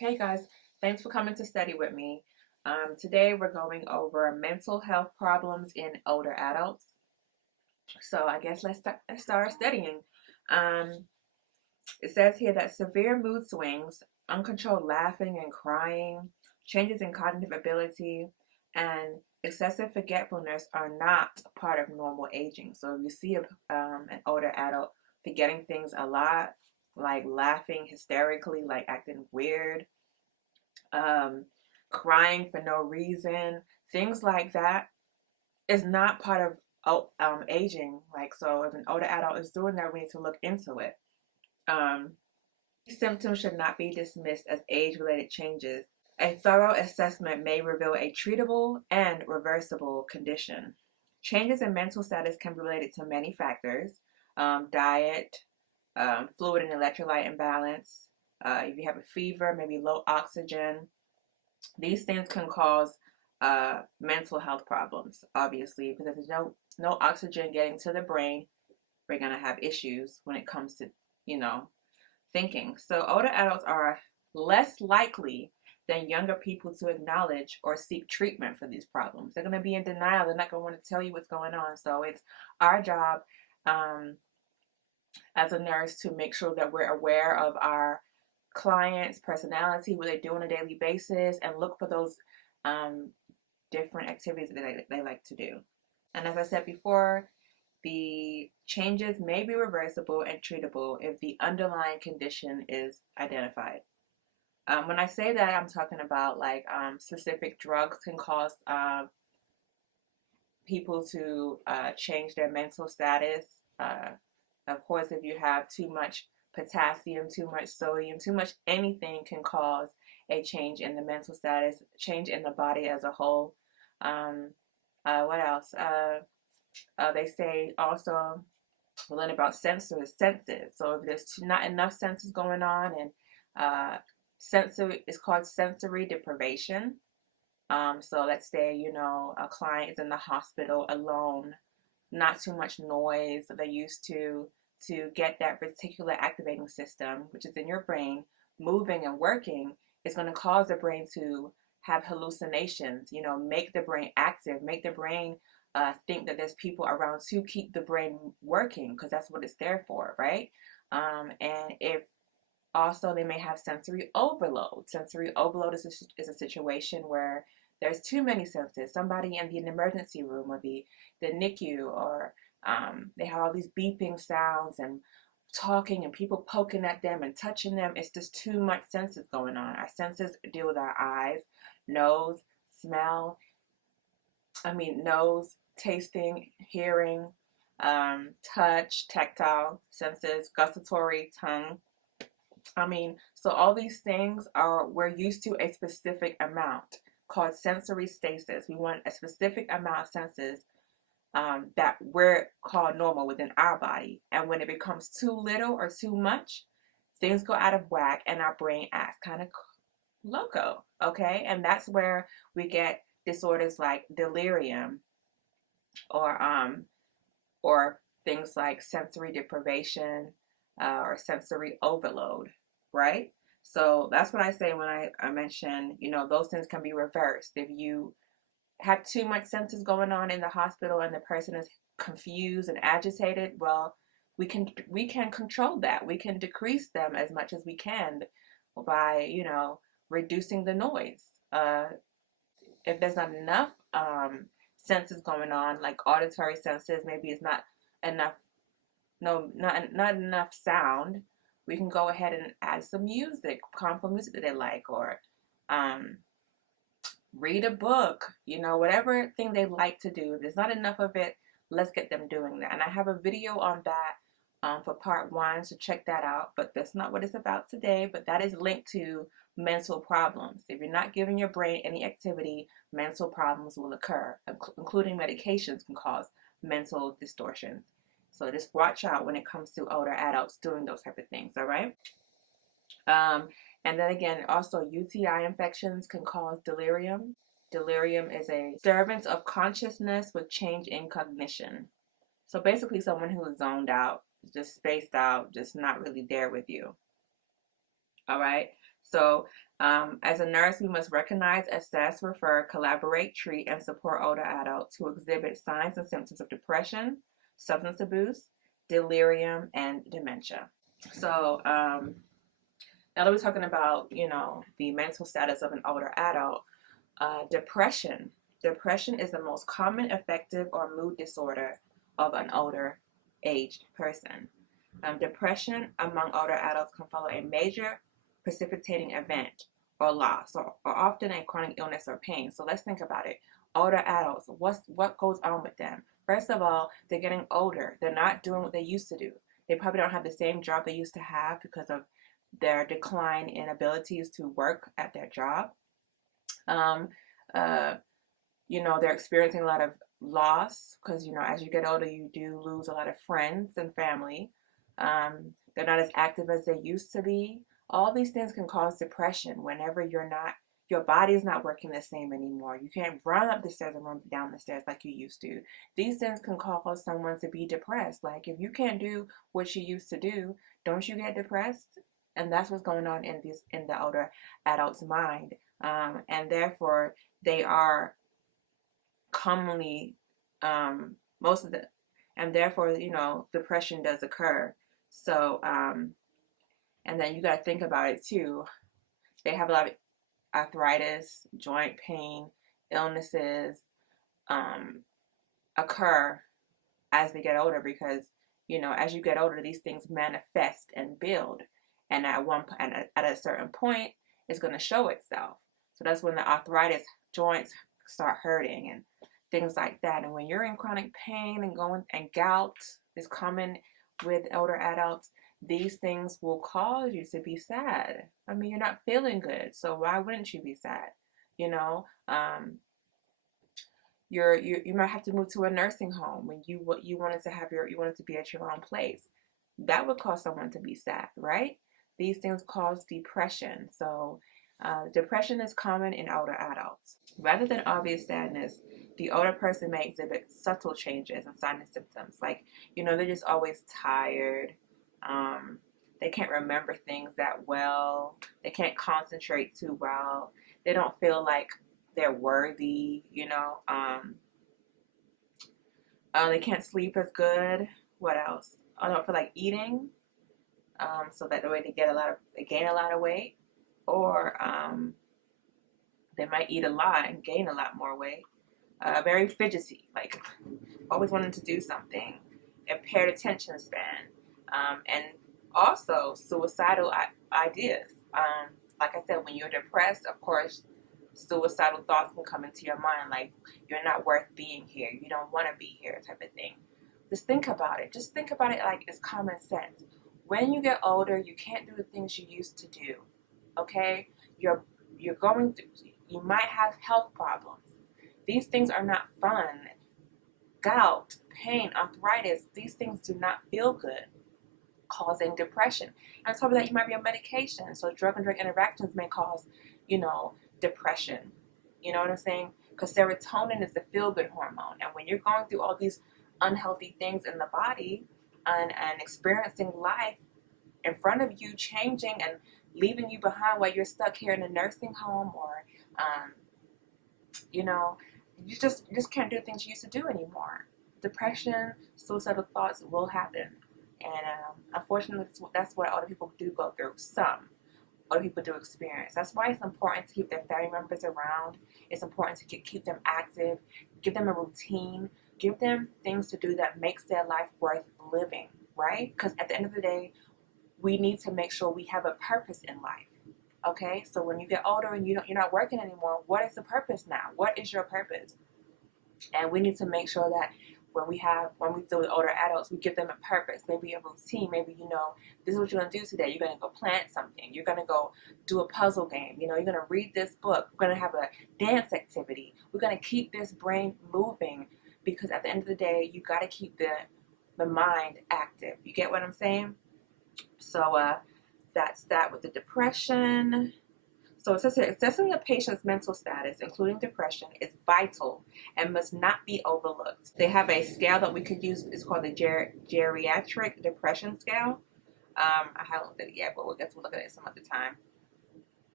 Hey guys, thanks for coming to study with me. Today we're going over mental health problems in older adults. So I guess let's start our studying. Um, it says here that severe mood swings, uncontrolled laughing and crying, changes in cognitive ability, and excessive forgetfulness are not part of normal aging. So if you see an older adult forgetting things a lot, like laughing hysterically, like acting weird, um, crying for no reason, things like that is not part of aging. Like, so if an older adult is doing that, we need to look into it. Um, Symptoms should not be dismissed as age-related changes. A thorough assessment may reveal a treatable and reversible condition. Changes in mental status can be related to many factors: diet, fluid and electrolyte imbalance. If you have a fever, maybe low oxygen, these things can cause mental health problems, obviously, because if there's no oxygen getting to the brain, we're gonna have issues when it comes to, you know, thinking. So older adults are less likely than younger people to acknowledge or seek treatment for these problems. They're gonna be in denial. They're not gonna want to tell you what's going on. So it's our job um, as a nurse to make sure that we're aware of our clients' personality, what they do on a daily basis, and look for those um, different activities that they like to do. And as I said before, the changes may be reversible and treatable if the underlying condition is identified. When I say that, I'm talking about like specific drugs can cause people to change their mental status. Of course, if you have too much potassium, too much sodium, too much anything can cause a change in the mental status, change in the body as a whole. What else? They say also we learn about senses. So if there's not enough senses going on, and sensory is called sensory deprivation. So let's say a client is in the hospital alone, not too much noise. They used to get that particular activating system, which is in your brain, moving and working, is going to cause the brain to have hallucinations, make the brain active, make the brain think that there's people around to keep the brain working, because that's what it's there for, right? And if also they may have sensory overload. Sensory overload is a situation where there's too many senses. Somebody in the emergency room or the NICU, or they have all these beeping sounds and talking and people poking at them and touching them. It's just too much senses going on. Our senses deal with our eyes, nose, smell, nose, tasting, hearing, touch, tactile senses, gustatory, tongue. So all these things we're used to a specific amount called sensory stasis. We want a specific amount of senses that we're called normal within our body. And when it becomes too little or too much, things go out of whack and our brain acts kind of loco, okay? And that's where we get disorders like delirium, or things like sensory deprivation, or sensory overload, right? So that's what I say when I mention, those things can be reversed. If you have too much senses going on in the hospital and the person is confused and agitated, well, we can control that. We can decrease them as much as we can by, reducing the noise. If there's not enough senses going on, like auditory senses, maybe it's not enough, no, not enough sound, we can go ahead and add some music, calmful music that they like, or read a book, whatever thing they like to do. If there's not enough of it, let's get them doing that. And I have a video on that for part 1, so check that out. But that's not what it's about today, but that is linked to mental problems. If you're not giving your brain any activity, mental problems will occur, including medications can cause mental distortions. So just watch out when it comes to older adults doing those type of things, all right? And then again, also UTI infections can cause delirium. Delirium is a disturbance of consciousness with change in cognition. So basically someone who is zoned out, just spaced out, just not really there with you. All right. So As a nurse, we must recognize, assess, refer, collaborate, treat, and support older adults who exhibit signs and symptoms of depression, substance abuse, delirium, and dementia. So, now that we're talking about, the mental status of an older adult, depression. Depression is the most common affective or mood disorder of an older aged person. Depression among older adults can follow a major precipitating event or loss, or often a chronic illness or pain. So let's think about it. Older adults, what goes on with them? First of all, they're getting older. They're not doing what they used to do. They probably don't have the same job they used to have because of their decline in abilities to work at their job. They're experiencing a lot of loss because, as you get older, you do lose a lot of friends and family. They're not as active as they used to be. All these things can cause depression whenever your body is not working the same anymore. You can't run up the stairs and run down the stairs like you used to. These things can cause someone to be depressed. Like, if you can't do what you used to do, don't you get depressed? And that's what's going on in the older adult's mind. And therefore, they are commonly, and therefore, depression does occur. So, and then you got to think about it too. They have a lot of arthritis, joint pain, illnesses occur as they get older because, as you get older, these things manifest and build. And at a certain point, it's going to show itself. So that's when the arthritis joints start hurting and things like that. And when you're in chronic pain and gout is common with older adults, these things will cause you to be sad. I mean, you're not feeling good, so why wouldn't you be sad? You might have to move to a nursing home when you wanted to be at your own place. That would cause someone to be sad, right? These things cause depression. So depression is common in older adults. Rather than obvious sadness, the older person may exhibit subtle changes in signs and symptoms. Like, they're just always tired. They can't remember things that well. They can't concentrate too well. They don't feel like they're worthy, they can't sleep as good. What else? I don't feel like eating. So that way they gain a lot of weight, or they might eat a lot and gain a lot more weight. Very fidgety, like always wanting to do something. Impaired attention span, and also suicidal ideas. Like I said, when you're depressed, of course, suicidal thoughts can come into your mind, like you're not worth being here, you don't want to be here, type of thing. Just think about it. Just think about it like it's common sense. When you get older, you can't do the things you used to do. Okay, you might have health problems. These things are not fun. Gout, pain, arthritis, these things do not feel good, causing depression. And on top of that, you might be on medication. So drug and drug interactions may cause, depression. You know what I'm saying? Because serotonin is the feel-good hormone. And when you're going through all these unhealthy things in the body and experiencing life in front of you changing and leaving you behind while you're stuck here in a nursing home, or, you just can't do things you used to do anymore. Depression, suicidal thoughts will happen. And unfortunately, that's what older people do go through. Some other people do experience. That's why it's important to keep their family members around. It's important to keep them active, give them a routine, give them things to do that makes their life worth living, right? Because at the end of the day, we need to make sure we have a purpose in life. Okay, so when you get older and you're not working anymore, what is the purpose now? What is your purpose? And we need to make sure that when we deal with older adults, we give them a purpose, maybe a routine. Maybe, this is what you're going to do today. You're going to go plant something. You're going to go do a puzzle game. You're going to read this book. We're going to have a dance activity. We're going to keep this brain moving, because at the end of the day, you got to keep the mind active. You get what I'm saying? So that's that with the depression. So it says here, assessing a patient's mental status, including depression, is vital and must not be overlooked. They have a scale that we could use. It's called the geriatric depression scale. I haven't looked at it yet, but we'll look at it some other time.